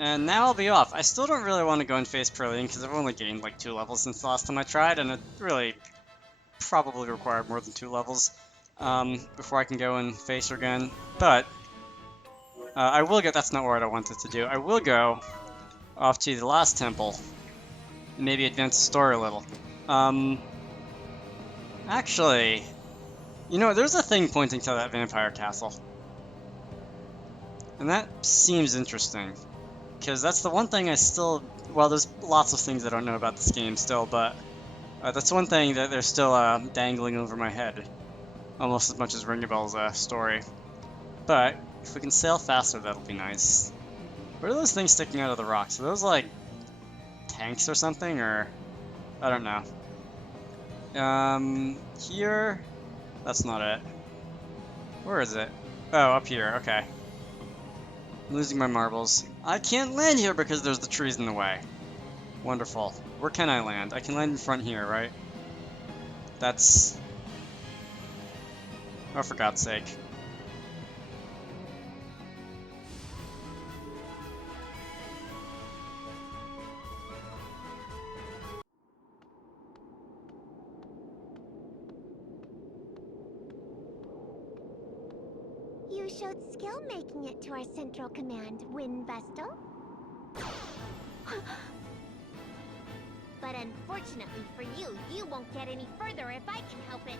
And now I'll be off. I still don't really want to go and face Perlene because I've only gained like 2 levels since the last time I tried, and it really probably required more than 2 levels before I can go and face her again. But I will get. That's not what I wanted to do. I will go off to the last temple, and maybe advance the story a little. Actually, you know, there's a thing pointing to that vampire castle, and that seems interesting. Because that's the one thing I still... Well, there's lots of things I don't know about this game still, but that's one thing that they're still dangling over my head. Almost as much as Ring a Bell's story. But, if we can sail faster, that'll be nice. What are those things sticking out of the rocks? Are those, like, tanks or something? Or... I don't know. Here... That's not it. Where is it? Oh, up here, okay. I'm losing my marbles. I can't land here because there's the trees in the way. Wonderful. Where can I land? I can land in front here, right? That's... Oh, for God's sake. You showed skill making it to our central command, Windbustle. But unfortunately for you, you won't get any further if I can help it.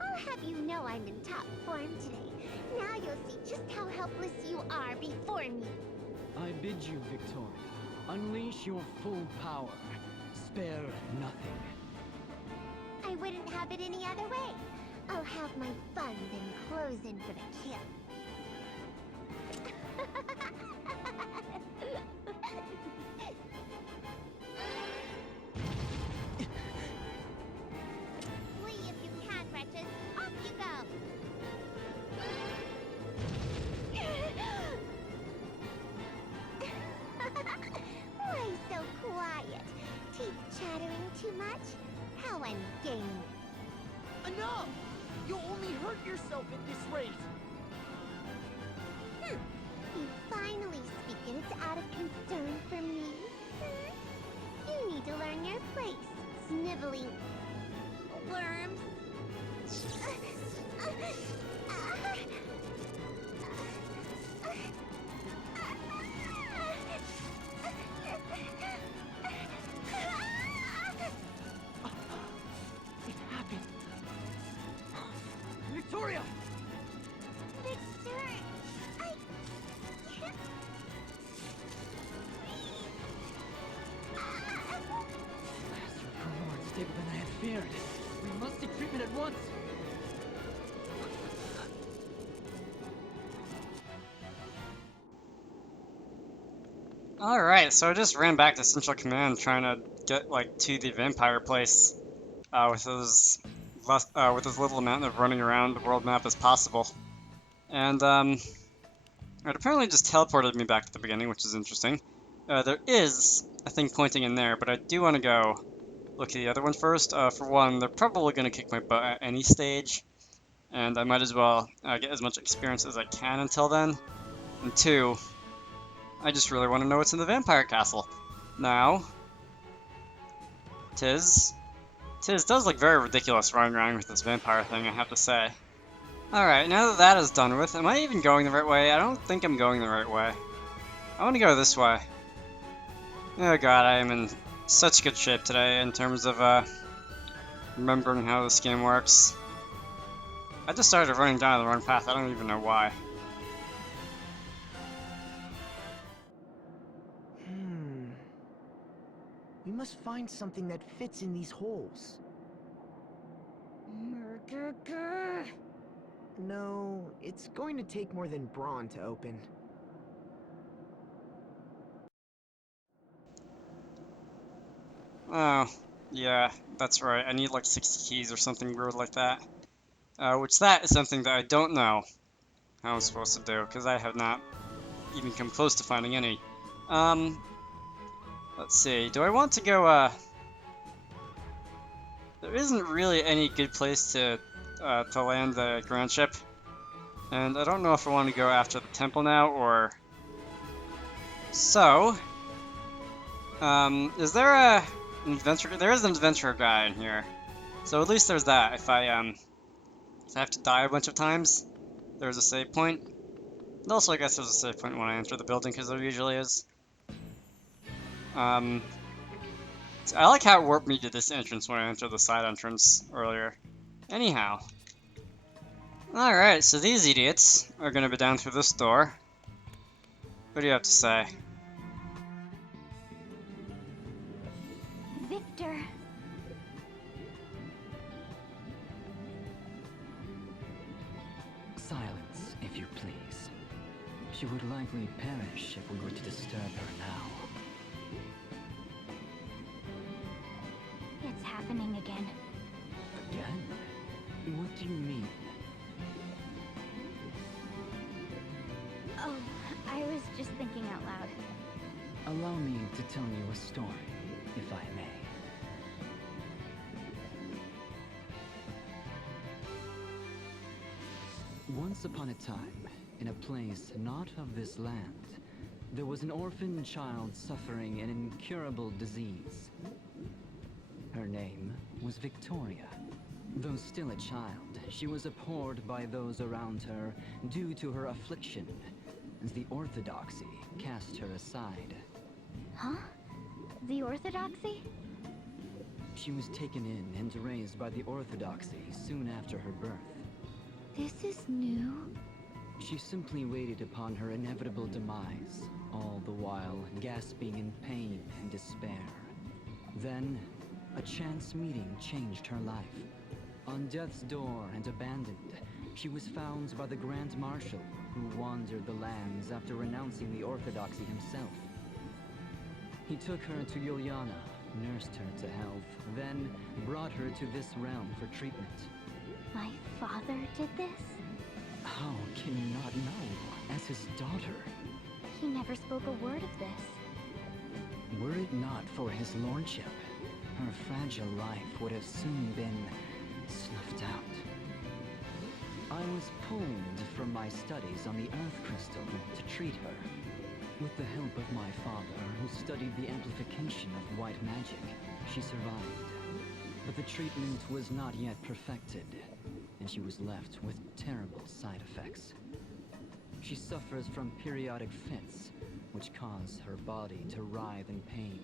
I'll have you know I'm in top form today. Now you'll see just how helpless you are before me. I bid you, Victoria, unleash your full power. Spare nothing. I wouldn't have it any other way. I'll have my fun then close in for the kill. Flee if you can, wretches. Off you go. Why so quiet? Teeth chattering too much? How ungainly. Enough! You'll only hurt yourself at this rate! You finally speak, and it's out of concern for me. You need to learn your place, sniveling worms. It happened! Victoria! Victor, I can't. Master grew more unstable than I had feared. We must seek treatment at once! Alright, so I just ran back to Central Command trying to get, like, to the vampire place with as little amount of running around the world map as possible. And, it apparently just teleported me back to the beginning, which is interesting. There is a thing pointing in there, but I do want to go look at the other one first. For one, they're probably going to kick my butt at any stage, and I might as well get as much experience as I can until then. And two, I just really want to know what's in the vampire castle. Now, Tiz does look very ridiculous running around with this vampire thing, I have to say. Alright, now that that is done with, am I even going the right way? I don't think I'm going the right way. I want to go this way. Oh god, I am in such good shape today in terms of remembering how this game works. I just started running down the wrong path, I don't even know why. We must find something that fits in these holes. No, it's going to take more than brawn to open. Oh, yeah, that's right. I need like 60 keys or something weird like that. Which that is something that I don't know how I'm supposed to do, because I have not even come close to finding any. Let's see, do I want to go, there isn't really any good place to to land the grand ship. And I don't know if I want to go after the temple now or... So... is there an adventure? There is an adventurer guy in here. So at least there's that. If I have to die a bunch of times, there's a save point. And also, I guess there's a save point when I enter the building, because there usually is. So I like how it warped me to this entrance when I entered the side entrance earlier. Anyhow. Alright, so these idiots are gonna be down through this door. What do you have to say? Victor. Silence, if you please. She would likely perish if we were to disturb her now. It's happening again. Again? What do you mean? Oh, I was just thinking out loud. Allow me to tell you a story, if I may. Once upon a time, in a place not of this land, there was an orphan child suffering an incurable disease. Her name was Victoria. Though still a child, she was abhorred by those around her due to her affliction, as the orthodoxy cast her aside. Huh? The Orthodoxy? She was taken in and raised by the orthodoxy soon after her birth. This is new. She simply waited upon her inevitable demise, all the while gasping in pain and despair. Then, a chance meeting changed her life. On death's door and abandoned, she was found by the Grand Marshal, who wandered the lands after renouncing the orthodoxy himself. He took her to Yuliana, nursed her to health, then brought her to this realm for treatment. My father did this? How can you not know, as his daughter? He never spoke a word of this. Were it not for his lordship, her fragile life would have soon been snuffed out. I was pulled from my studies on the Earth Crystal to treat her. With the help of my father, who studied the amplification of white magic, she survived. But the treatment was not yet perfected, and she was left with terrible side effects. She suffers from periodic fits, which cause her body to writhe in pain.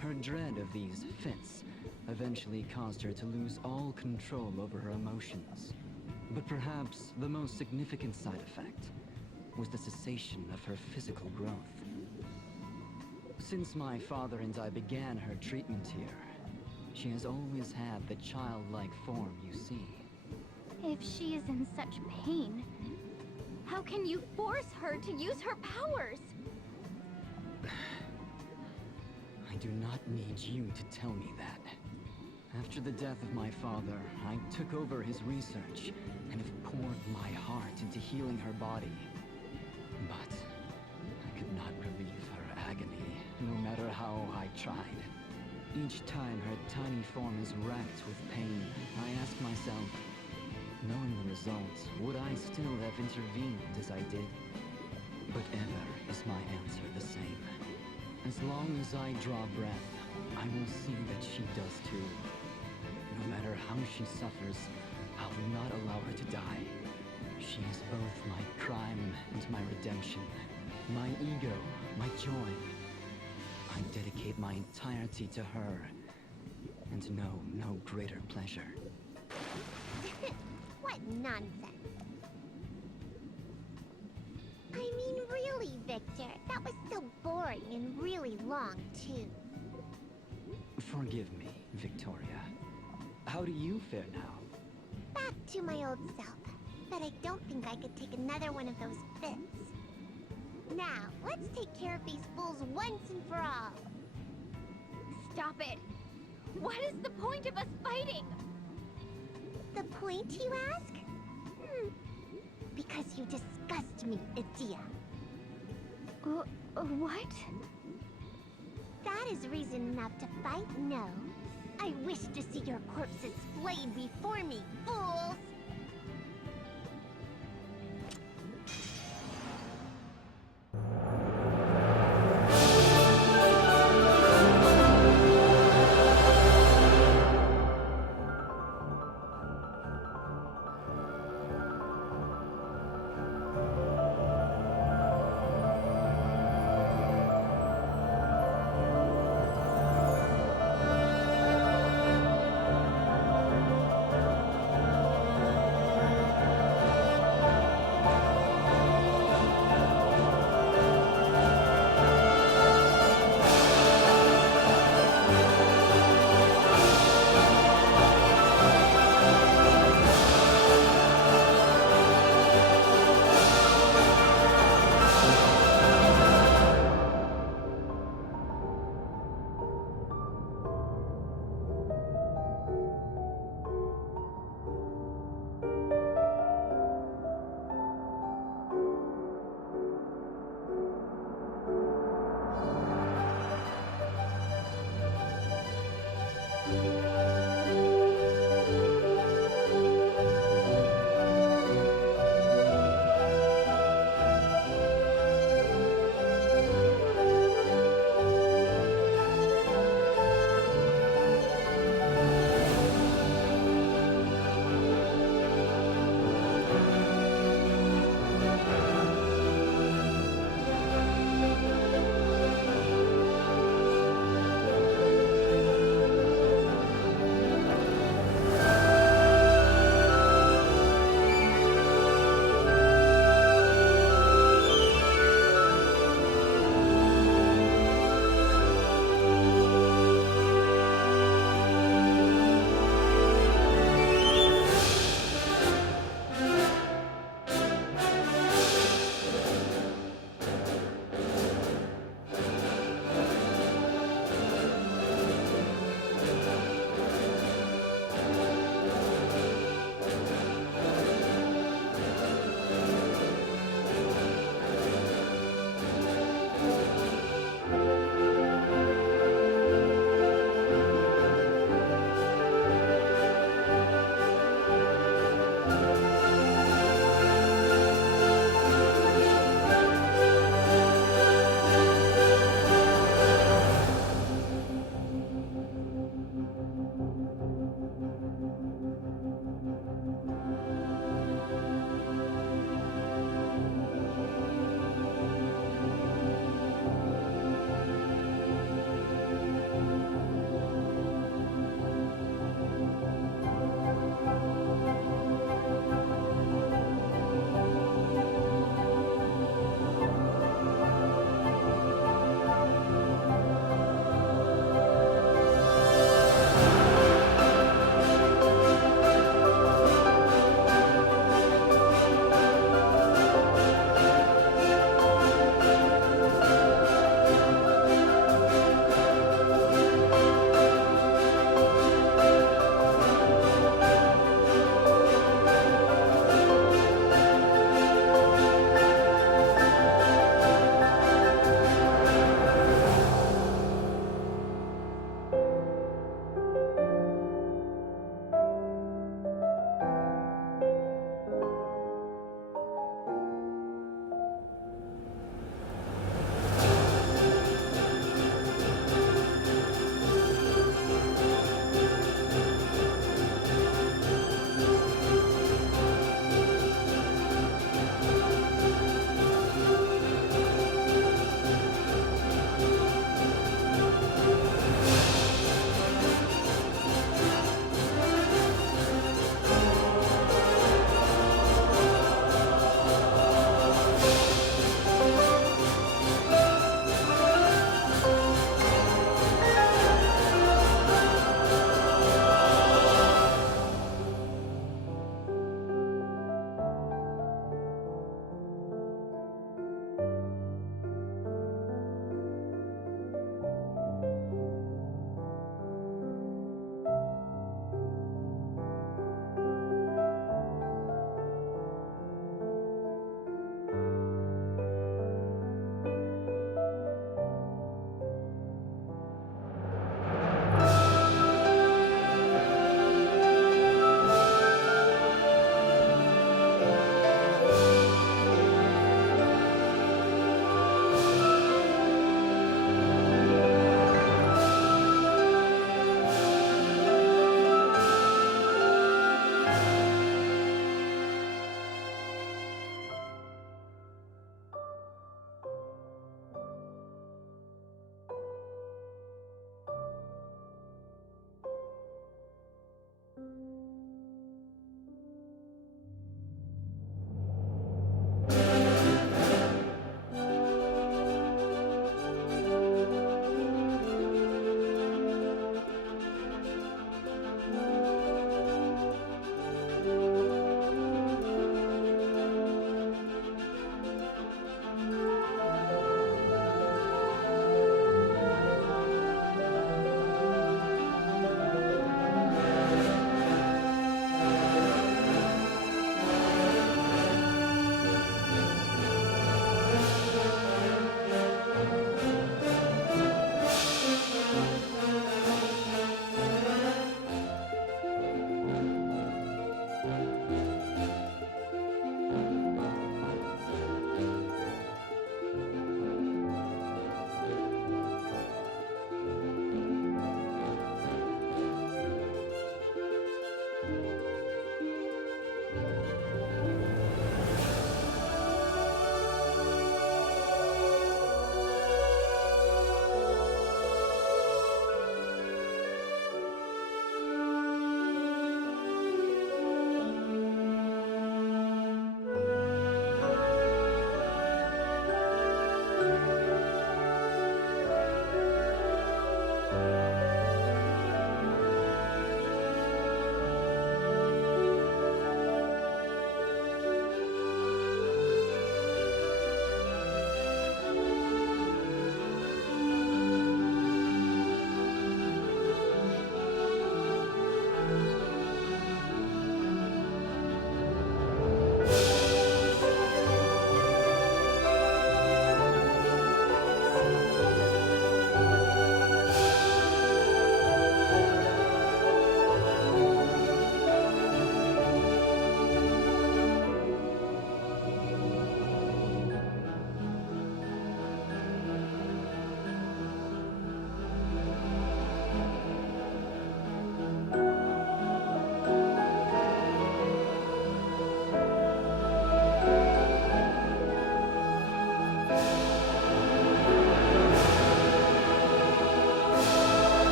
Her dread of these fits eventually caused her to lose all control over her emotions. But perhaps the most significant side effect was the cessation of her physical growth. Since my father and I began her treatment here, she has always had the childlike form you see. If she is in such pain, how can you force her to use her powers? I do not need you to tell me that. After the death of my father, I took over his research and have poured my heart into healing her body. But I could not relieve her agony, no matter how I tried. Each time her tiny form is racked with pain, I ask myself, knowing the result, would I still have intervened as I did? But ever is my answer the same. As long as I draw breath, I will see that she does too. No matter how she suffers, I will not allow her to die. She is both my crime and my redemption, my ego, my joy. I dedicate my entirety to her, and know no greater pleasure. What nonsense. I mean, really, Victor, that was so boring and really long, too. Forgive me, Victoria. How do you fare now? Back to my old self. But I don't think I could take another one of those fits. Now, let's take care of these fools once and for all. Stop it! What is the point of us fighting? The point, you ask? Because you disgust me, Idia. What? That is reason enough to fight, no. I wish to see your corpses flayed before me, fools!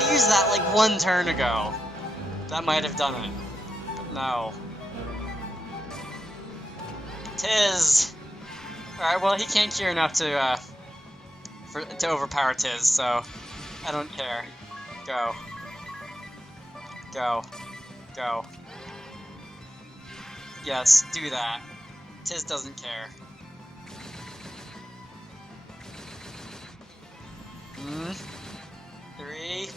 I'd used that like 1 turn ago. That might have done it. But no. Tiz! Alright, well, he can't cure enough to overpower Tiz, so I don't care. Go. Go. Go. Yes, do that. Tiz doesn't care. 3.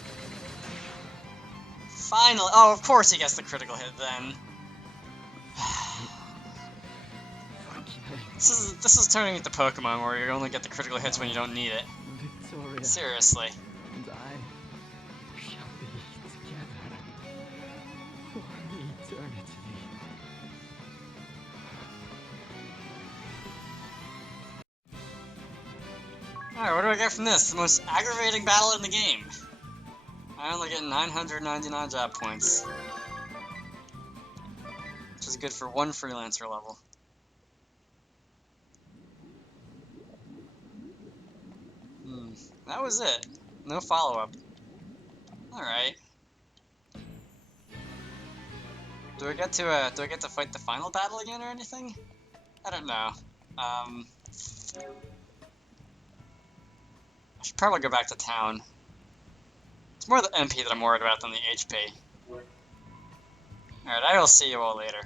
Finally! Oh, of course he gets the critical hit then. This is turning into Pokemon where you only get the critical hits when you don't need it. Victoria Seriously. and I shall be together for eternity. Alright, what do I get from this? The most aggravating battle in the game. I only get 999 job points. Which is good for 1 freelancer level. That was it. No follow-up. Alright. Do I get to fight the final battle again or anything? I don't know. I should probably go back to town. It's more the MP that I'm worried about than the HP. Alright, I will see you all later.